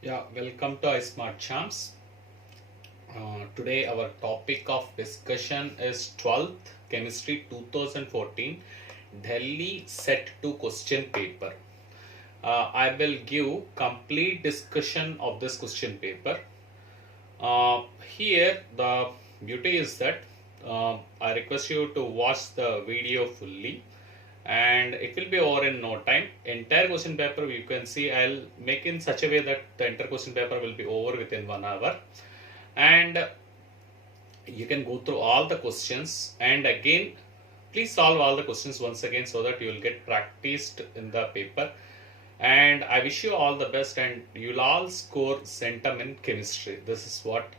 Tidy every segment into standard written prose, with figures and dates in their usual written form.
Yeah, welcome to iSmart Champs. Today our topic of discussion is 12th Chemistry 2014 Delhi Set 2 question paper. I will give complete discussion of this question paper. Here the beauty is that I request you to watch the video fully and it will be over in no time. Entire question paper you can see I'll make in such a way that the entire question paper will be over within 1 hour, and you can go through all the questions and again please solve all the questions once again so that you will get practiced in the paper. And I wish you all the best and you'll all score centum in chemistry. This is what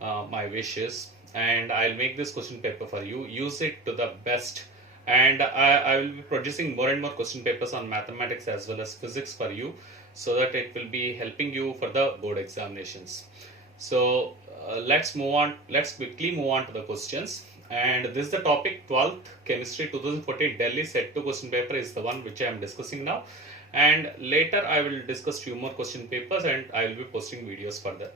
my wish is, and I'll make this question paper for you. Use it to the best, and I will be producing more and more question papers on mathematics as well as physics for you so that it will be helping you for the board examinations. So let's quickly move on to the questions. And this is the topic 12th Chemistry 2014 Delhi Set 2 question paper is the one which I am discussing now, and later I will discuss few more question papers and I will be posting videos further.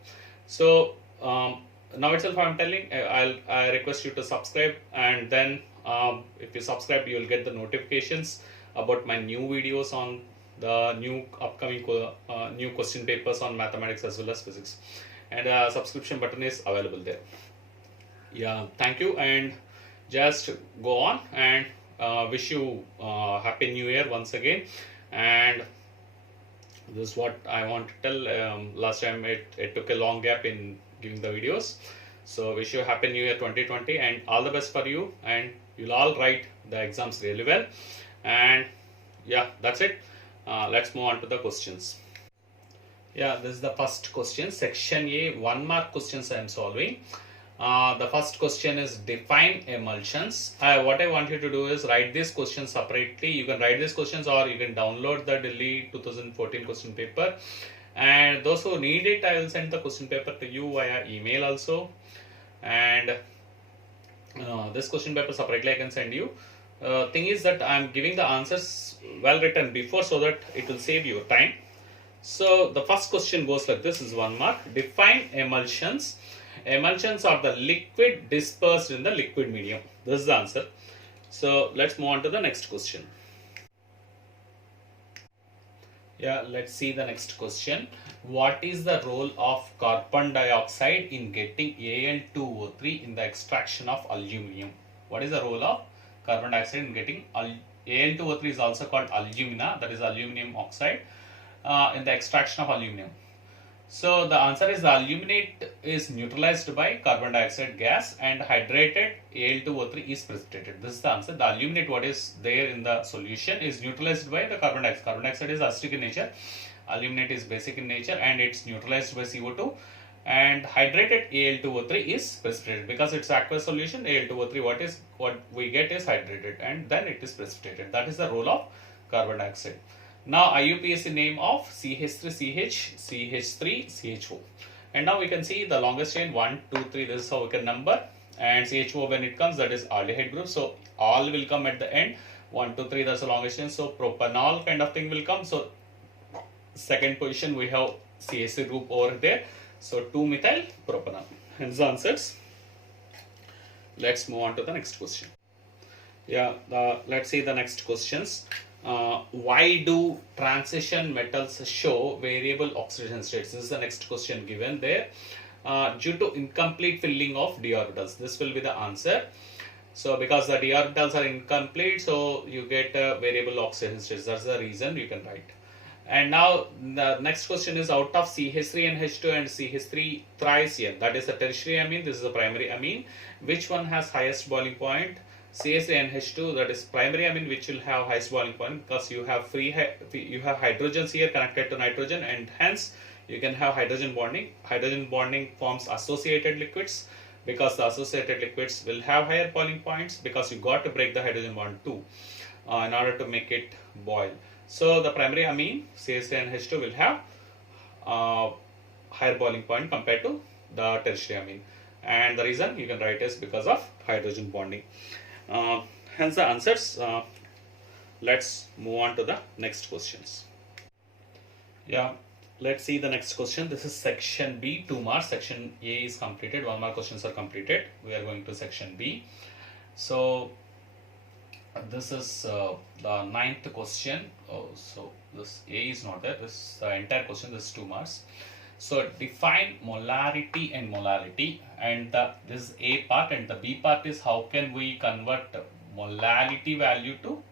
So now itself I am telling I request you to subscribe, and then if you subscribe you will get the notifications about my new videos on the new upcoming new question papers on mathematics as well as physics, and a subscription button is available there. Yeah, thank you, and just go on and wish you happy new year once again. And this is what I want to tell. Last time it took a long gap in giving the videos, so wish you happy new year 2020 and all the best for you, and you'll all write the exams really well. And yeah, that's it. Let's move on to the questions. Yeah, this is the first question, section A, 1 mark questions I am solving. The first question is define emulsions. What I want you to do is write these questions separately. You can write these questions or you can download the Delhi 2014 question paper. And those who need it, I will send the question paper to you via email also. And this question paper separately I can send you. Thing is that I am giving the answers well written before so that it will save your time. So the first question goes like this, is 1 mark. Define emulsions. Emulsions are the liquid dispersed in the liquid medium. This is the answer. So let's move on to the next question. Yeah, let's see the next question. What is the role of carbon dioxide in getting Al2O3 in the extraction of aluminium? What is the role of carbon dioxide in getting Al2O3 is also called alumina, that is aluminum oxide, in the extraction of aluminium? So the answer is the aluminate is neutralized by carbon dioxide gas and hydrated Al2O3 is precipitated. This is the answer. The aluminate what is there in the solution is neutralized by the carbon dioxide. Carbon dioxide is acidic in nature, aluminate is basic in nature, and it's neutralized by CO2, and hydrated Al2O3 is precipitated. Because it's aqueous solution, Al2O3 what we get is hydrated and then it is precipitated. That is the role of carbon dioxide. Now IUP is the name of CH3CH, CH3, CHO. And now we can see the longest chain 1, 2, 3. This is how we can number. And CHO when it comes, that is aldehyde group. So all will come at the end. 1, 2, 3, that's the longest chain. So propanol kind of thing will come. So second position we have CH3 group over there. So 2-methyl propanol. Hence the answers. Let's move on to the next question. Yeah, let's see the next questions. Why do transition metals show variable oxidation states? This is the next question given there. Due to incomplete filling of d orbitals. This will be the answer. So because the d orbitals are incomplete, so you get variable oxidation states. That's the reason you can write. And now the next question is, out of CH3NH2 and CH3 triacene, that is a tertiary amine, this is a primary amine, which one has highest boiling point? CH3NH2, that is primary amine, which will have highest boiling point because you have you have hydrogens here connected to nitrogen, and hence you can have hydrogen bonding. Hydrogen bonding forms associated liquids because the associated liquids will have higher boiling points because you got to break the hydrogen bond too in order to make it boil. So the primary amine CH3NH2 will have higher boiling point compared to the tertiary amine, and the reason you can write is because of hydrogen bonding. Hence the answers. Let's move on to the next questions. Yeah, let's see the next question. This is section B, 2 marks. Section A is completed, 1 mark questions are completed. We are going to section B. So this is the ninth question. Oh, so this A is not there. This entire question, this is 2 marks. So define molarity and molality, and this is A part, and the B part is how can we convert molality value to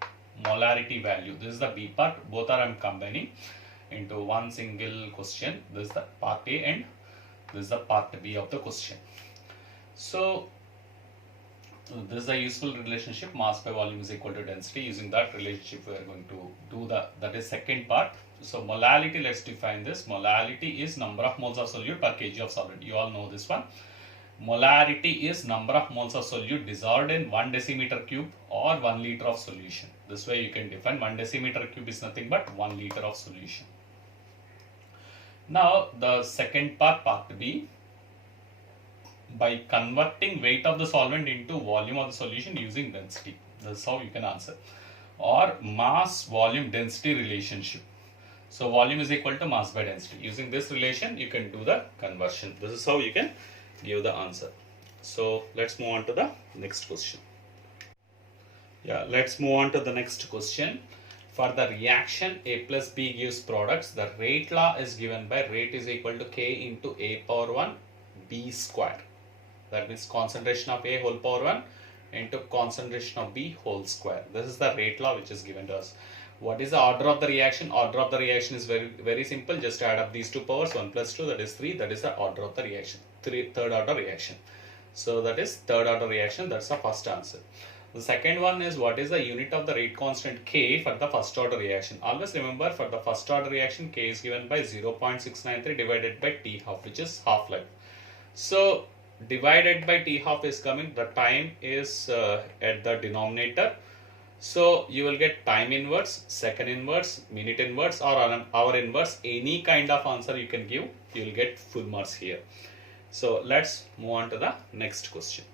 molarity value. This is the B part. Both are I am combining into one single question. This is the part A and this is the part B of the question. So this is a useful relationship, mass by volume is equal to density. Using that relationship we are going to do that is second part. So molality, let's define this. Molality is number of moles of solute per kg of solid. You all know this one. Molarity is number of moles of solute dissolved in 1 decimeter cube or 1 liter of solution. This way you can define 1 decimeter cube is nothing but 1 liter of solution. Now the second part, part B, by converting weight of the solvent into volume of the solution using density. This is how you can answer. Or mass volume density relationship. So volume is equal to mass by density. Using this relation you can do the conversion. This is how you can give the answer. So let's move on to the next question. Yeah, let's move on to the next question. For the reaction A plus B gives products, the rate law is given by rate is equal to K into A power 1 B square. That means concentration of A whole power 1 into concentration of B whole square. This is the rate law which is given to us. What is the order of the reaction? Order of the reaction is very simple. Just add up these two powers, 1 plus 2, that is 3. That is the order of the reaction. Third order reaction. So that is third order reaction. That's the first answer. The second one is what is the unit of the rate constant K for the first order reaction. Always remember, for the first order reaction K is given by 0.693 divided by T half, which is half life. So divided by T half is coming, the time is at the denominator. So you will get time inverse, second inverse, minute inverse or hour inverse. Any kind of answer you can give, you will get full marks here. So let's move on to the next question.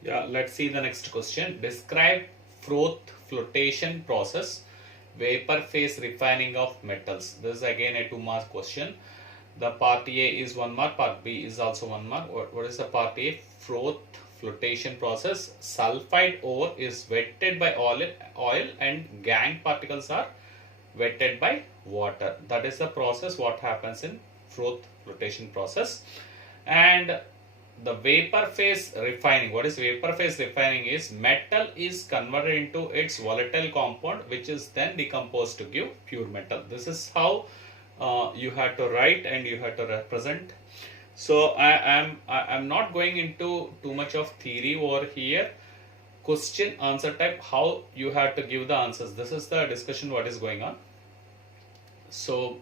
Yeah, let's see the next question. Describe froth flotation process, vapor phase refining of metals. This is again a 2 mark question. The part A is 1 mark, part B is also 1 mark. What is the part A? Froth flotation process. Sulfide ore is wetted by oil and gangue particles are wetted by water. That is the process what happens in froth flotation process. And the vapor phase refining. What is vapor phase refining is metal is converted into its volatile compound, which is then decomposed to give pure metal. This is how you have to write and you have to represent. So I'm not going into too much of theory over here. Question answer type, how you have to give the answers. This is the discussion what is going on. So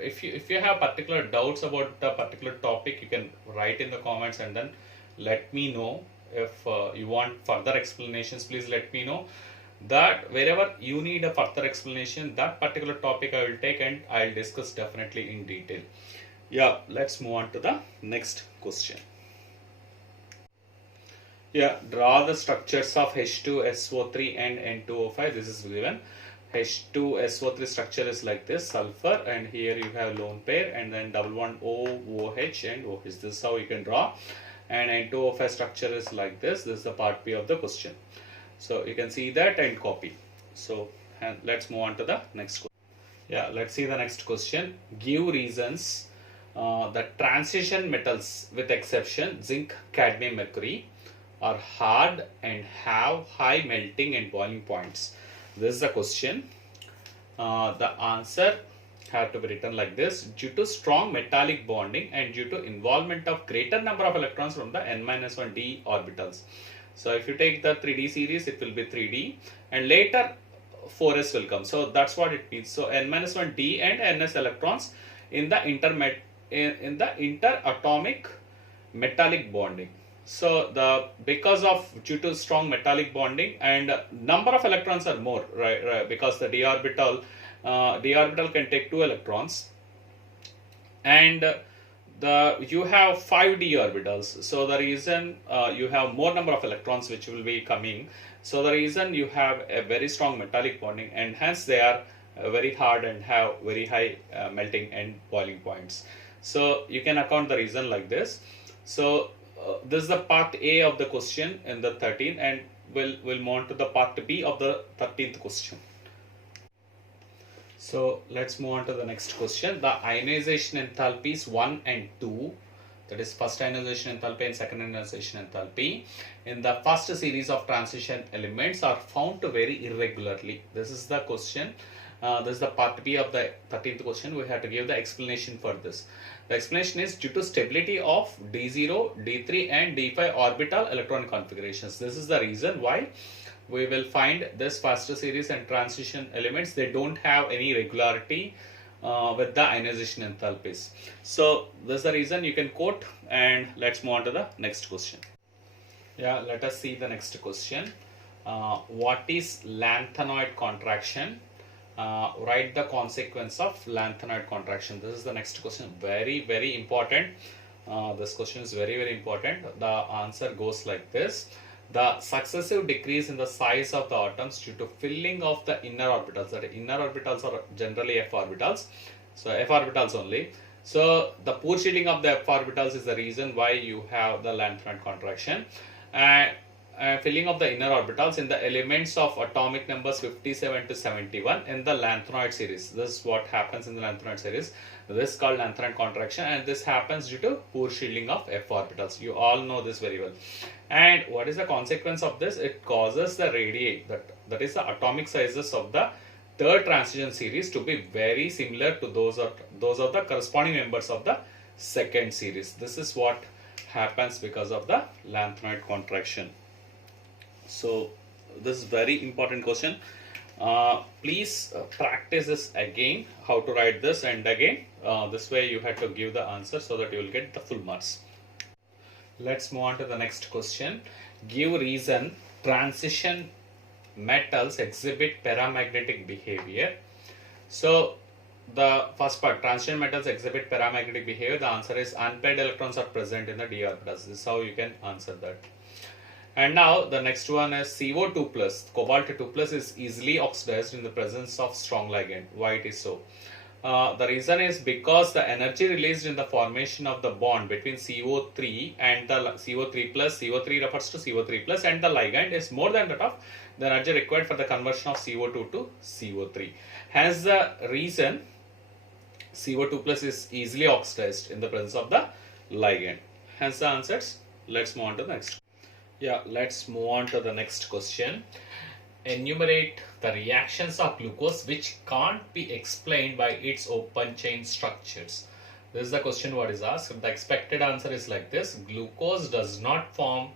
if you have particular doubts about a particular topic, you can write in the comments and then let me know. If you want further explanations, please let me know. That wherever you need a further explanation, that particular topic I will take and I'll discuss definitely in detail. Yeah, let's move on to the next question. Yeah, draw the structures of H2SO3 and N2O5. This is given. H2SO3 structure is like this, sulfur, and here you have lone pair and then double bond OH and OH. This is how you can draw. And N2O5 structure is like this. This is the part B of the question. So you can see that and copy. So let's move on to the next question. Yeah, let's see the next question. Give reasons that transition metals with exception zinc, cadmium, mercury are hard and have high melting and boiling points. This is the question. The answer have to be written like this. Due to strong metallic bonding and due to involvement of greater number of electrons from the n-1d orbitals. So if you take the 3d series, it will be 3d and later 4s will come. So that's what it means. So n-1d and ns electrons in the interatomic metallic bonding. So due to strong metallic bonding and number of electrons are more, right, because the d orbital can take 2 electrons and you have 5 d orbitals. So the reason you have more number of electrons which will be coming. So the reason you have a very strong metallic bonding and hence they are very hard and have very high melting and boiling points. So you can account the reason like this. So this is the part A of the question in the 13th, and we'll move on to the part B of the 13th question. So let's move on to the next question. The ionization enthalpies 1 and 2, that is first ionization enthalpy and second ionization enthalpy, in the first series of transition elements are found to vary irregularly. This is the question. This is the part B of the 13th question. We have to give the explanation for this. The explanation is due to stability of D0, D3 and D5 orbital electron configurations. This is the reason why we will find this first series and transition elements, they don't have any regularity with the ionization enthalpies. So this is the reason you can quote, and let's move on to the next question. Yeah, let us see the next question. What is lanthanoid contraction? Write the consequence of lanthanoid contraction. This is the next question. Very important. This question is very important. The answer goes like this. The successive decrease in the size of the atoms due to filling of the inner orbitals. That inner orbitals are generally f orbitals. So f orbitals only. So the poor shielding of the f orbitals is the reason why you have the lanthanoid contraction. Filling of the inner orbitals in the elements of atomic numbers 57 to 71 in the lanthanoid series. This is what happens in the lanthanoid series. This is called lanthanoid contraction, and this happens due to poor shielding of f orbitals. You all know this very well. And what is the consequence of this? It causes the radii, that is the atomic sizes of the third transition series, to be very similar to those of the corresponding members of the second series. This is what happens because of the lanthanoid contraction. So this is very important question. Please practice this again, how to write this, and again this way you have to give the answer so that you will get the full marks. Let's move on to the next question. Give reason transition metals exhibit paramagnetic behavior. So the first part, transition metals exhibit paramagnetic behavior. The answer is unpaired electrons are present in the d orbitals. This is how you can answer that. And now the next one is CO2 plus, cobalt 2 plus is easily oxidized in the presence of strong ligand. Why it is so? The reason is because the energy released in the formation of the bond between CO3 and the CO3 plus, CO3 refers to CO3 plus, and the ligand is more than that of the energy required for the conversion of CO2 to CO3. Hence the reason CO2 plus is easily oxidized in the presence of the ligand. Hence the answers. Let's move on to the next. Yeah, let's move on to the next question. Enumerate the reactions of glucose which can't be explained by its open chain structures. This is the question what is asked. The expected answer is like this. Glucose does not form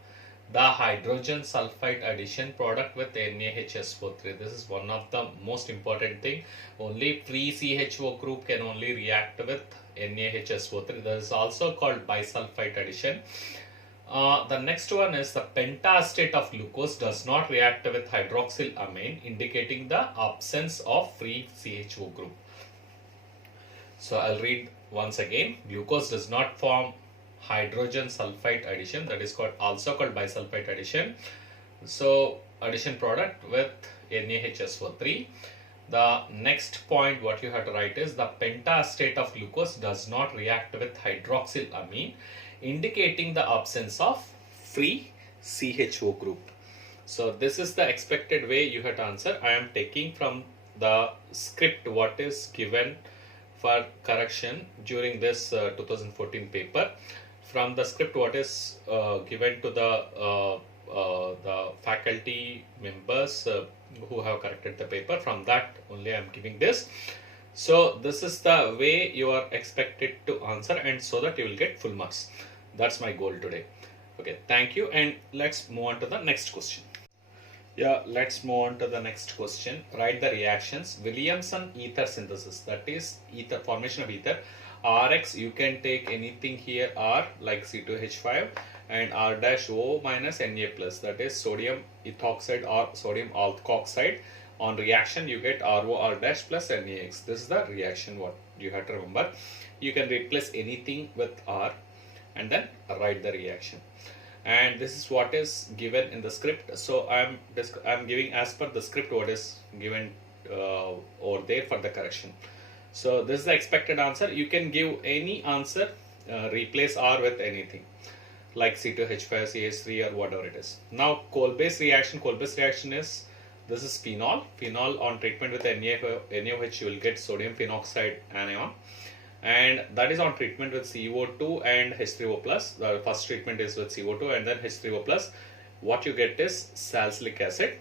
the hydrogen sulfide addition product with NaHSO3. This is one of the most important thing. Only free CHO group can only react with NaHSO3. That is also called bisulfite addition. The next one is the pentastate of glucose does not react with hydroxylamine, indicating the absence of free CHO group. So I'll read once again. Glucose does not form hydrogen sulfide addition, that is also called bisulfite addition. So addition product with NaHSO3. The next point what you have to write is the pentastate of glucose does not react with hydroxylamine, indicating the absence of free CHO group. So this is the expected way you have to answer. I am taking from the script what is given for correction during this 2014 paper. From the script what is given to the faculty members who have corrected the paper, from that only I am giving this. So this is the way you are expected to answer, and so that you will get full marks. That's my goal today. Okay, thank you, and let's move on to the next question. Yeah, let's move on to the next question. Write the reactions. Williamson ether synthesis, that is ether, formation of ether. Rx, you can take anything here, R like C2H5, and R dash O minus Na plus, that is sodium ethoxide or sodium alkoxide. On reaction you get RO R dash plus NaX. This is the reaction what you have to remember. You can replace anything with R and then write the reaction. And this is what is given in the script. So I'm giving as per the script what is given over there for the correction. So this is the expected answer. You can give any answer, replace R with anything like C2H5, CH3 or whatever it is. Now coal-based reaction is, this is phenol. Phenol on treatment with NaOH, you will get sodium phenoxide anion, and that is on treatment with CO2 and H3O+. The first treatment is with CO2 and then H3O+. What you get is salicylic acid,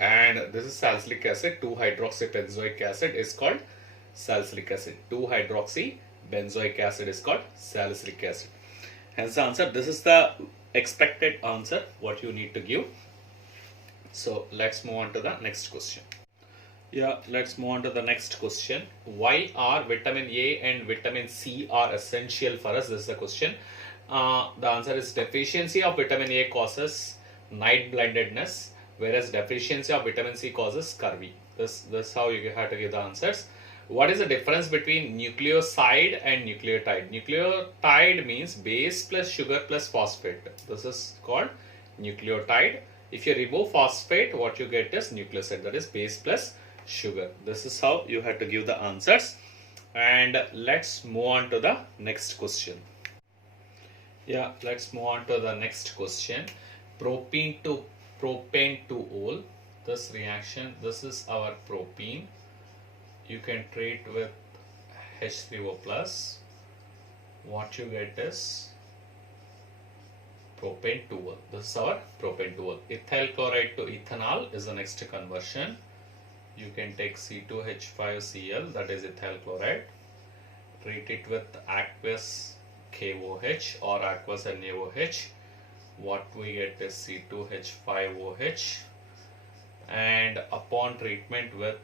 and this is salicylic acid. 2-hydroxybenzoic acid is called salicylic acid. 2-hydroxybenzoic acid is called salicylic acid. Hence the answer. This is the expected answer what you need to give. So let's move on to the next question. Yeah, let's move on to the next question. Why are vitamin A and vitamin C are essential for us? This is the question. The answer is deficiency of vitamin A causes night blindness, whereas deficiency of vitamin C causes scurvy. This is how you have to give the answers. What is the difference between nucleoside and nucleotide? Nucleotide means base plus sugar plus phosphate. This is called nucleotide. If you remove phosphate, what you get is nucleoside, that is base plus sugar. This is how you have to give the answers. And let's move on to the next question. Yeah, let's move on to the next question. Propene to ol. This reaction, this is our propene. You can treat with H3O+. What you get is propane to ol. This is our propane to ol. Ethyl chloride to ethanol is the next conversion. You can take C2H5Cl, that is ethyl chloride. Treat it with aqueous KOH or aqueous NaOH. What we get is C2H5OH. And upon treatment with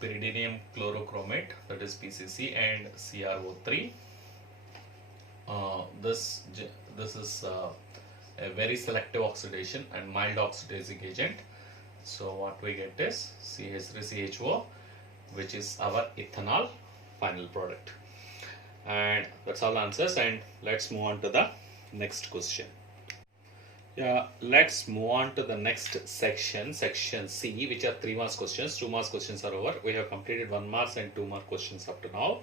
pyridinium chlorochromate, that is PCC, and CrO3, this is a very selective oxidation and mild oxidizing agent. So what we get is CH3CHO, which is our ethanol final product. And that's all answers, and let's move on to the next question. Yeah, let's move on to the next section, section C, which are 3 marks questions. 2 marks questions are over. We have completed 1 marks and 2 mark questions up to now.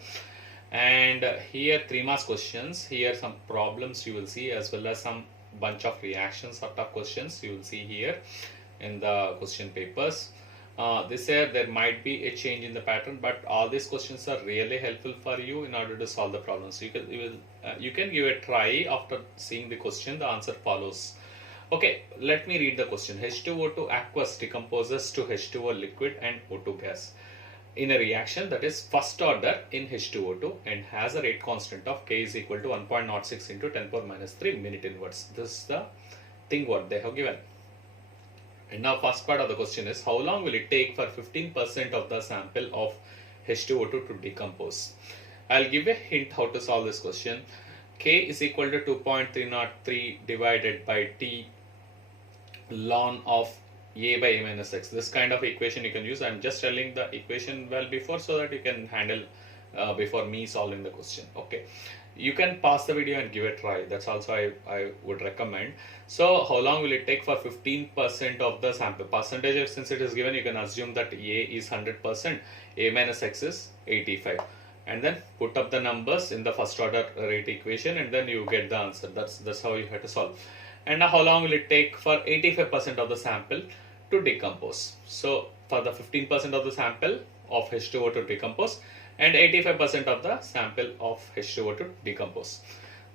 And here 3 marks questions. Here some problems you will see, as well as some bunch of reactions sort of questions you will see here in the question papers. This year there might be a change in the pattern, but all these questions are really helpful for you in order to solve the problems. You can give a try. After seeing the question, the answer follows. Okay, let me read the question. H2O2 aqueous decomposes to H2O liquid and O2 gas in a reaction that is first order in H2O2 and has a rate constant of K is equal to 1.06 into 10 power minus 3 minute inverse. This is the thing what they have given. And now first part of the question is, how long will it take for 15% of the sample of H2O2 to decompose? I'll give a hint how to solve this question. K is equal to 2.303 divided by T ln of A by A minus X. This kind of equation you can use. I'm just telling the equation well before so that you can handle before me solving the question. Okay. You can pause the video and give it a try. That's also I would recommend. So how long will it take for 15% of the sample? Percentage, since it is given, you can assume that A is 100%, A minus X is 85. And then put up the numbers in the first order rate equation and then you get the answer. That's how you have to solve. And now how long will it take for 85% of the sample to decompose? So for the 15% of the sample of H2O to decompose and 85% of the sample of H2O to decompose.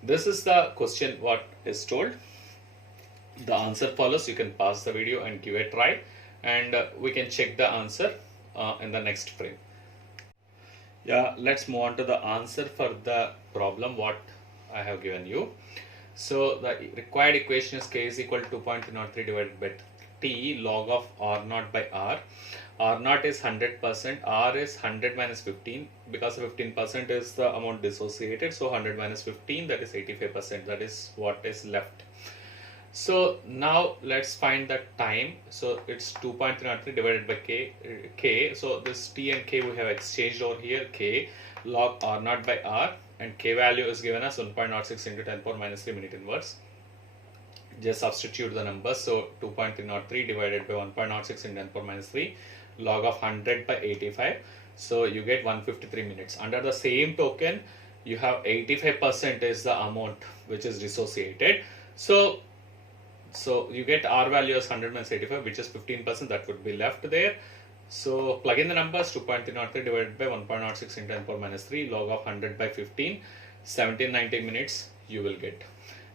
This is the question what is told. The answer follows. You can pause the video and give it a try, and we can check the answer in the next frame. Yeah, let's move on to the answer for the problem what I have given you. So the required equation is K is equal to 2.303 divided by T log of R0 by R. R0 is 100%, R is 100 minus 15 because 15% is the amount dissociated. So 100 minus 15, that is 85%. That is what is left. So now let's find the time. So it's 2.303 divided by K. So this T and K we have exchanged over here. K log R0 by R, and K value is given as 1.06 into 10 power minus 3 minute inverse just substitute the numbers. So 2.303 divided by 1.06 in 10 power minus 3 log of 100 by 85. So you get 153 minutes. Under the same token, you have 85% is the amount which is dissociated. So you get R value as 100 minus 85, which is 15%, that would be left there. So plug in the numbers, 2.303 divided by 1.06 in 10 power minus 3 log of 100 by 15, 1790 minutes you will get.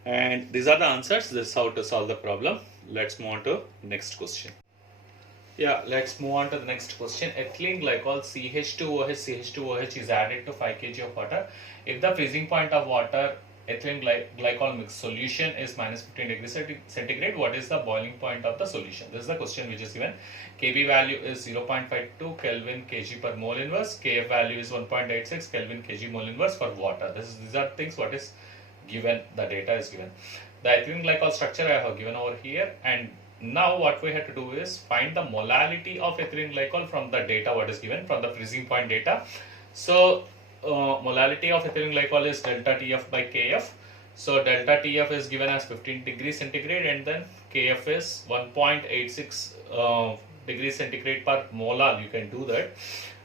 And these are the answers. This is how to solve the problem. Let's move on to next question. Yeah, let's move on to the next question. Ethylene glycol CH2OH CH2OH is added to 5 kg of water. If the freezing point of water ethylene glycol mix solution is minus 15 degrees centigrade, what is the boiling point of the solution? This is the question which is given. Kb value is 0.52 Kelvin kg per mole inverse. Kf value is 1.86 Kelvin kg mole inverse for water. These are things what is given, the data is given. The ethylene glycol structure I have given over here, and now what we have to do is find the molality of ethylene glycol from the data what is given, from the freezing point data. So molality of ethylene glycol is delta TF by KF. So delta TF is given as 15 degrees centigrade and then KF is 1.86 degrees centigrade per molal. You can do that.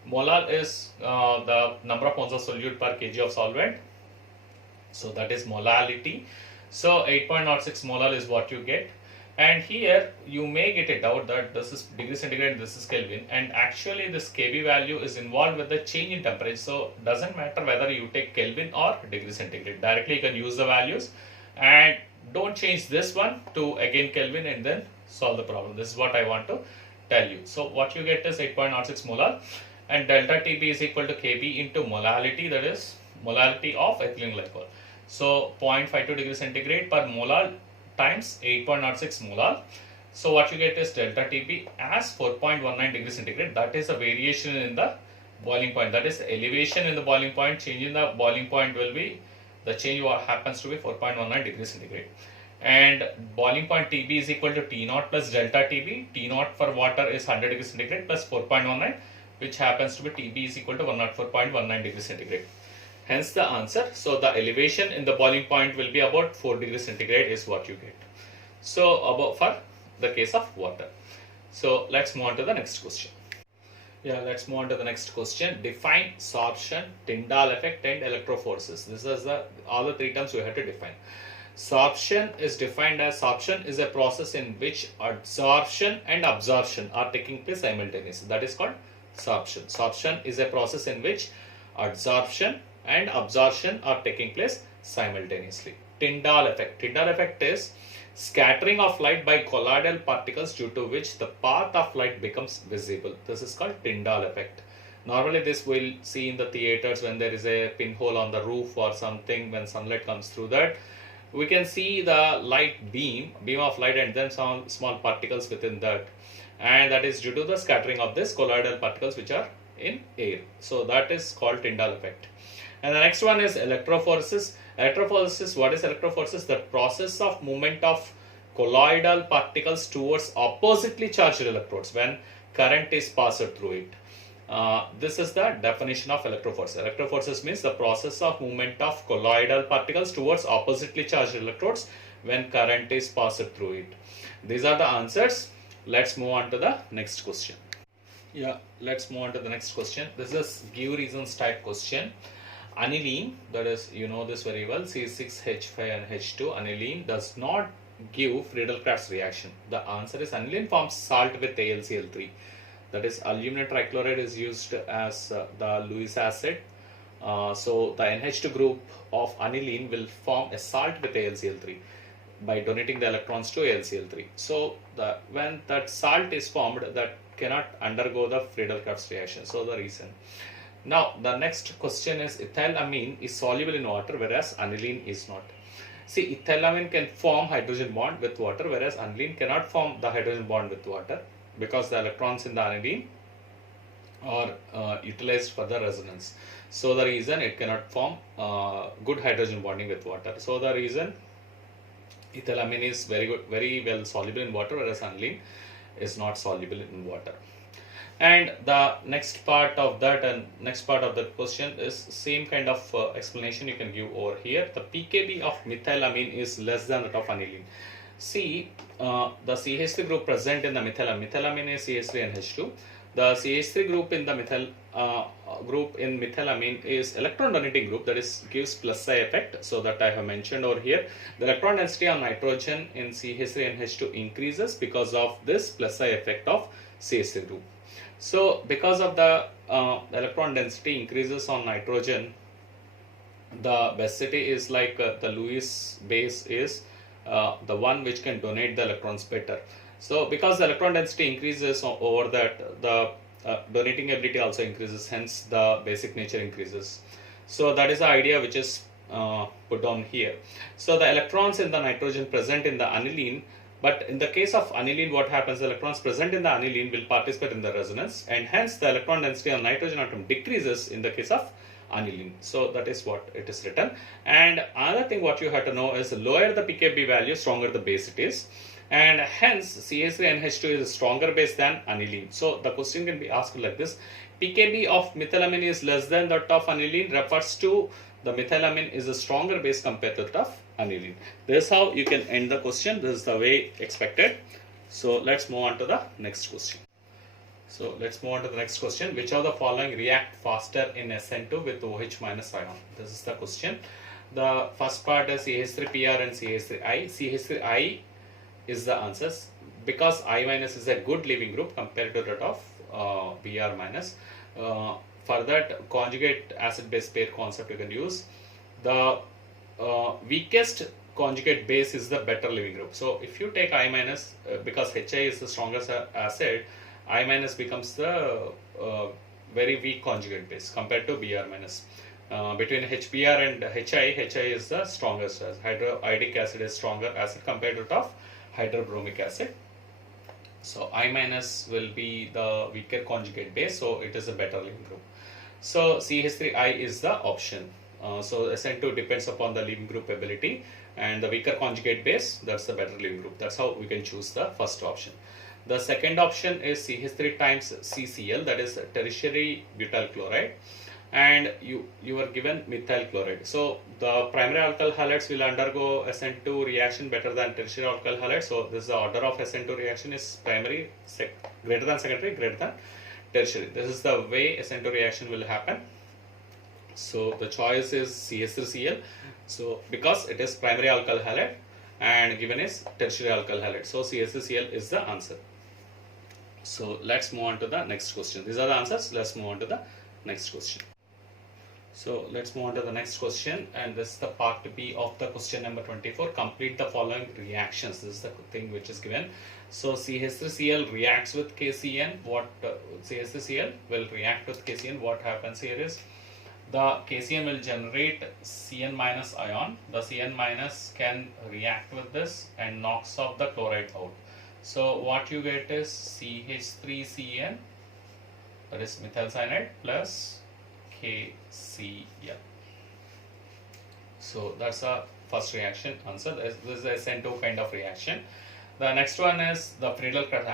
Molal is the number of moles of solute per kg of solvent. So that is molality. So 8.06 molar is what you get. And here you may get a doubt that this is degree centigrade, this is Kelvin, and actually this Kb value is involved with the change in temperature. So doesn't matter whether you take Kelvin or degree centigrade. Directly you can use the values and don't change this one to again Kelvin and then solve the problem. This is what I want to tell you. So what you get is 8.06 molar, and delta Tb is equal to Kb into molality, that is molality of ethylene glycol. So 0.52 degrees centigrade per molar times 8.06 molar. So what you get is delta Tb as 4.19 degrees centigrade. That is a variation in the boiling point. That is elevation in the boiling point. Change in the boiling point will be, the change happens to be 4.19 degrees centigrade. And boiling point Tb is equal to T naught plus delta Tb. T naught for water is 100 degrees centigrade plus 4.19, which happens to be Tb is equal to 104.19 degrees centigrade. Hence the answer. So the elevation in the boiling point will be about 4 degrees centigrade is what you get. So about for the case of water. So let's move on to the next question. Yeah, let's move on to the next question. Define sorption, Tyndall effect and electroforces. This is all the three terms we have to define. Sorption is defined as, sorption is a process in which adsorption and absorption are taking place simultaneously. That is called sorption. Sorption is a process in which adsorption and absorption are taking place simultaneously. Tyndall effect. Tyndall effect is scattering of light by colloidal particles due to which the path of light becomes visible. This is called Tyndall effect. Normally this we'll see in the theaters when there is a pinhole on the roof or something, when sunlight comes through that. We can see the light beam of light and then some small particles within that. And that is due to the scattering of this colloidal particles which are in air. So that is called Tyndall effect. And the next one is electroforces. Electroforces, what is electroforces? The process of movement of colloidal particles towards oppositely charged electrodes when current is passed through it. This is the definition of electroforce. Electroforces means the process of movement of colloidal particles towards oppositely charged electrodes when current is passed through it. These are the answers. Let's move on to the next question. Yeah, let's move on to the next question. This is give reasons type question. Aniline, that is, you know this very well, C6H5 and H2, aniline does not give Friedel-Crafts reaction. The answer is aniline forms salt with AlCl3. That is, aluminum trichloride is used as the Lewis acid. So the NH2 group of aniline will form a salt with AlCl3 by donating the electrons to AlCl3. So when that salt is formed, that cannot undergo the Friedel-Crafts reaction. So the reason. Now the next question is, ethylamine is soluble in water whereas aniline is not. See, ethylamine can form hydrogen bond with water whereas aniline cannot form the hydrogen bond with water because the electrons in the aniline are utilized for the resonance. So the reason it cannot form good hydrogen bonding with water. So the reason ethylamine is very well soluble in water whereas aniline is not soluble in water. And the next part of that and next part of the question is same kind of explanation you can give over here. The pKb of methylamine is less than that of aniline. See, the CH3 group present in the methylamine. Methylamine is CH3NH2. The CH3 group in the group in methylamine is electron donating group, that is gives plus I effect. So that I have mentioned over here. The electron density on nitrogen in CH3NH2 increases because of this plus I effect of CH3 group. So because of the electron density increases on nitrogen, the basicity is like the Lewis base is the one which can donate the electrons better. So because the electron density increases over that, the donating ability also increases, hence the basic nature increases. So that is the idea which is put on here. So the electrons in the nitrogen present in the aniline, but in the case of aniline, what happens, the electrons present in the aniline will participate in the resonance, and hence the electron density on nitrogen atom decreases in the case of aniline. So that is what it is written. And another thing what you have to know is, the lower the pKb value, stronger the base it is, and hence CH3NH2 is a stronger base than aniline. So the question can be asked like this: pKb of methylamine is less than that of aniline refers to the methylamine is a stronger base compared to that of aniline. This is how you can end the question. This is the way expected. So let's move on to the next question. So let's move on to the next question. Which of the following react faster in SN2 with OH minus ion? This is the question. The first part is CH3PR and CH3I. CH3I is the answers, because I minus is a good leaving group compared to that of Br minus. For that, conjugate acid base pair concept you can use. The weakest conjugate base is the better leaving group. So if you take I minus, because HI is the strongest acid, I minus becomes the very weak conjugate base compared to Br minus. Between HBr and HI is the strongest. Hydroiodic acid is stronger acid compared to of hydrobromic acid. So I minus will be the weaker conjugate base, so it is a better leaving group. So CH3I is the option. So SN2 depends upon the leaving group ability, and the weaker conjugate base, that's the better leaving group. That's how we can choose the first option. The second option is CH3 times CCl, that is tertiary butyl chloride, and you are given methyl chloride. So the primary alkyl halides will undergo SN2 reaction better than tertiary alkyl halides. So this is the order of SN2 reaction is primary, greater than secondary, greater than tertiary. This is the way SN2 reaction will happen. So the choice is CH3Cl. So because it is primary alkyl halide and given is tertiary alkyl halide, so CH3Cl is the answer. So let's move on to the next question. These are the answers. Let's move on to the next question. So let's move on to the next question, and this is the part B of the question number 24. Complete the following reactions. This is the thing which is given. So CH3Cl reacts with KCN. CH3Cl will react with KCN. What happens here is, the KCN will generate Cn minus ion. The Cn minus can react with this and knocks off the chloride out. So what you get is CH3Cn, that is methyl cyanide, plus KCl. So that's the first reaction answer. This is a SN2 kind of reaction. The next one is the Friedel-Crafts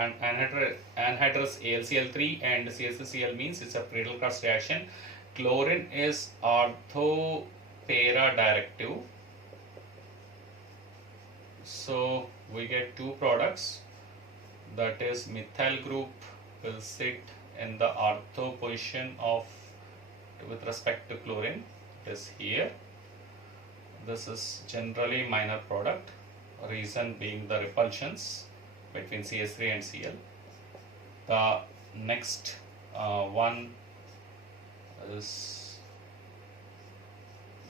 anhydrous AlCl3 and CH3Cl means it's a Friedel-Crafts reaction. Chlorine is ortho-para-directive. So we get two products. That is, methyl group will sit in the ortho position of with respect to chlorine. It is here. This is generally minor product. Reason being the repulsions between CH3 and Cl. The next one is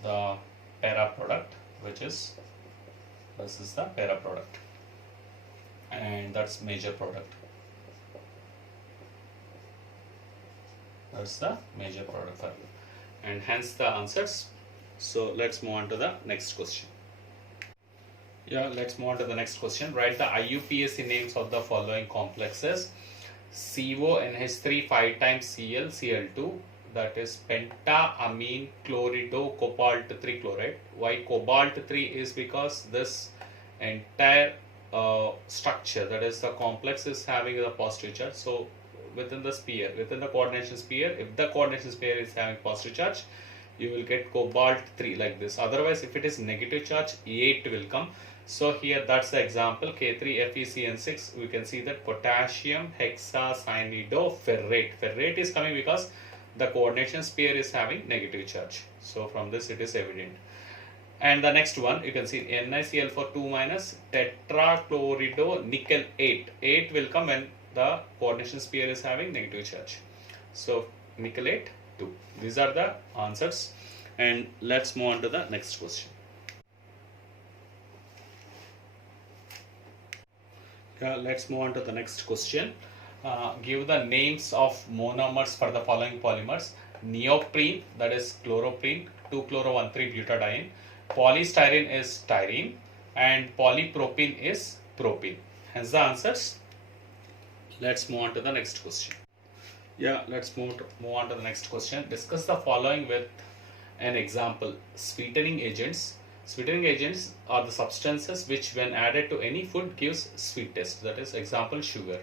the para product, which is this is the para product, and that's major product. That's the major product for you, and hence the answers. So let's move on to the next question. Yeah, let's move on to the next question. Write the IUPAC names of the following complexes: CONH3 5 times Cl Cl2, that is pentaamine chlorido cobalt 3 chloride. Why cobalt 3 is because this entire structure, that is the complex, is having a positive charge. So within the sphere, within the coordination sphere, if the coordination sphere is having positive charge, you will get cobalt 3 like this. Otherwise, if it is negative charge, 8 will come. So here that's the example, K3FeCN6. We can see that potassium hexacyanidoferrate. Ferrate is coming because the coordination pair is having negative charge. So from this it is evident. And the next one, you can see NiCl4 2 minus tetrachlorido nickel 8. 8 will come when the coordination pair is having negative charge. So nickel 8, 2. These are the answers. And let's move on to the next question. Let's move on to the next question. Give the names of monomers for the following polymers. Neoprene, that is chloroprene, 2-chloro-1,3-butadiene. Polystyrene is styrene, and polypropene is propene. Hence the answers. Let's move on to the next question. Let's move on to the next question. Discuss the following with an example. Sweetening agents. Sweetening agents are the substances which when added to any food gives sweet taste. That is example sugar.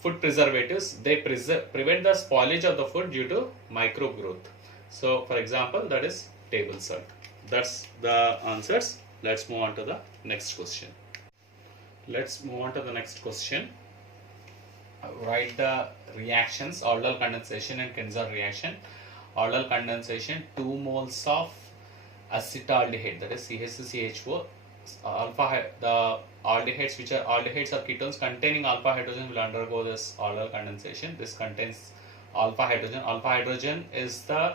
Food preservatives, they prevent the spoilage of the food due to microbe growth. So for example, that is table salt. That's the answers. Let's move on to the next question. Write the reactions, Aldd condensation and Kinzer reaction. Aldd condensation, 2 moles of acetaldehyde, that is CH2CHO. The aldehydes, which are aldehydes or ketones containing alpha hydrogen, will undergo this Aldd condensation. This contains alpha hydrogen. Alpha hydrogen is the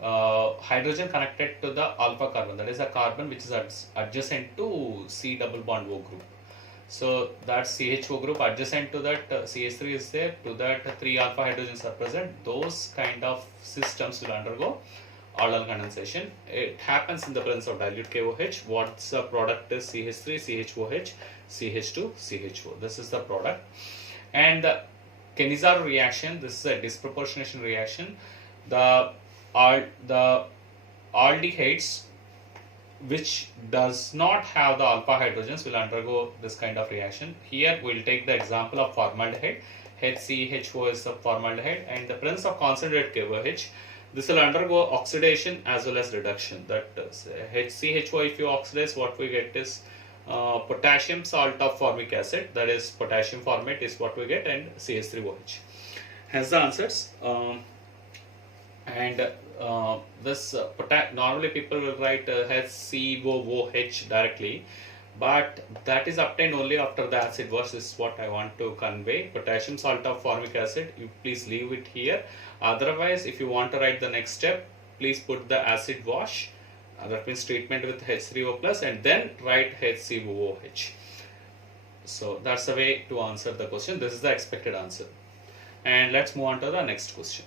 hydrogen connected to the alpha carbon, that is a carbon which is adjacent to C double bond O group. So that CHO group adjacent to that CH3 is there, to that 3 alpha hydrogens are present. Those kind of systems will undergo Aldd condensation. It happens in the presence of dilute KOH. What's the product is CH3, CHOH, CH2, CHO. This is the product. And the Kinzer reaction, this is a disproportionation reaction. The aldehydes which does not have the alpha hydrogens will undergo this kind of reaction. Here we'll take the example of formaldehyde. HCHO is the formaldehyde, and the presence of concentrated KOH. This will undergo oxidation as well as reduction. That HCHO, if you oxidize, what we get is potassium salt of formic acid, that is potassium formate is what we get, and CH3OH. Hence the answers. Normally people will write HCOOH directly, but that is obtained only after the acid wash. This is what I want to convey. Potassium salt of formic acid, you please leave it here. Otherwise, if you want to write the next step, please put the acid wash, that means treatment with H3O plus, and then write HCOOH. So that's the way to answer the question. This is the expected answer. And let's move on to the next question.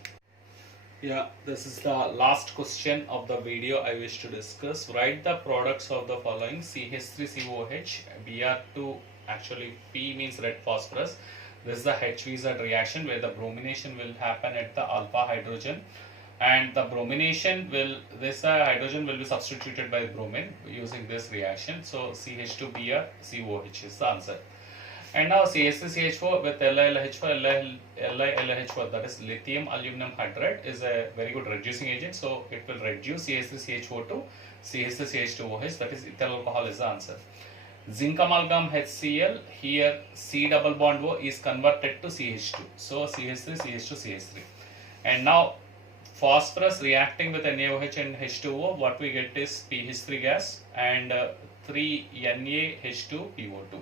This is the last question of the video I wish to discuss. Write the products of the following: CH3COH, Br2, actually P means red phosphorus. This is the HVZ reaction where the bromination will happen at the alpha hydrogen, and the bromination will, this hydrogen will be substituted by bromine using this reaction. So CH2Br COH is the answer. And now CH3CH4 with LiLH4, LiLH4, that is lithium aluminum hydride, is a very good reducing agent. So it will reduce CH3CH4 to CH3CH2OH, that is ethyl alcohol is the answer. Zinc amalgam HCl, here C double bond O is converted to CH2. So CH3, CH2, CH3. And now phosphorus reacting with NaOH and H2O, what we get is PH3 gas and 3NaH2PO2.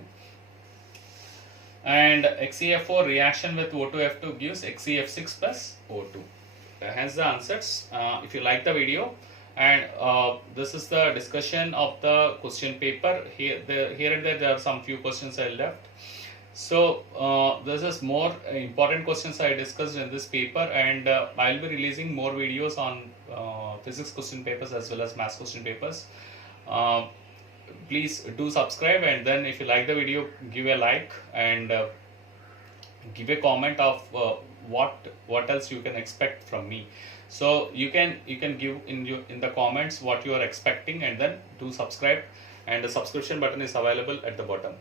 And XeF4 reaction with O2F2 gives XeF6 plus O2. Hence the answers. If you like the video, and this is the discussion of the question paper. Here and there are some few questions I left. So this is more important questions I discussed in this paper, and I'll be releasing more videos on physics question papers as well as maths question papers. Please do subscribe, and then if you like the video, give a like and give a comment of what else you can expect from me. So you can give in the comments what you are expecting, and then do subscribe, and the subscription button is available at the bottom.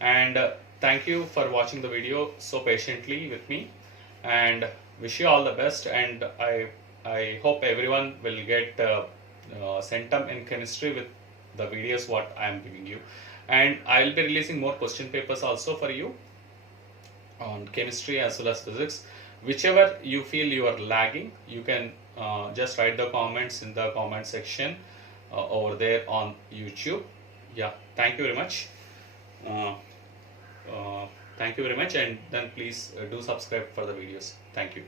And thank you for watching the video so patiently with me, and wish you all the best. And I hope everyone will get centum in chemistry with the videos what I am giving you. and I will be releasing more question papers also for you on chemistry as well as physics. Whichever you feel you are lagging, you can just write the comments in the comment section over there on YouTube. Yeah, thank you very much. Uh, thank you very much, and then please do subscribe for the videos. Thank you.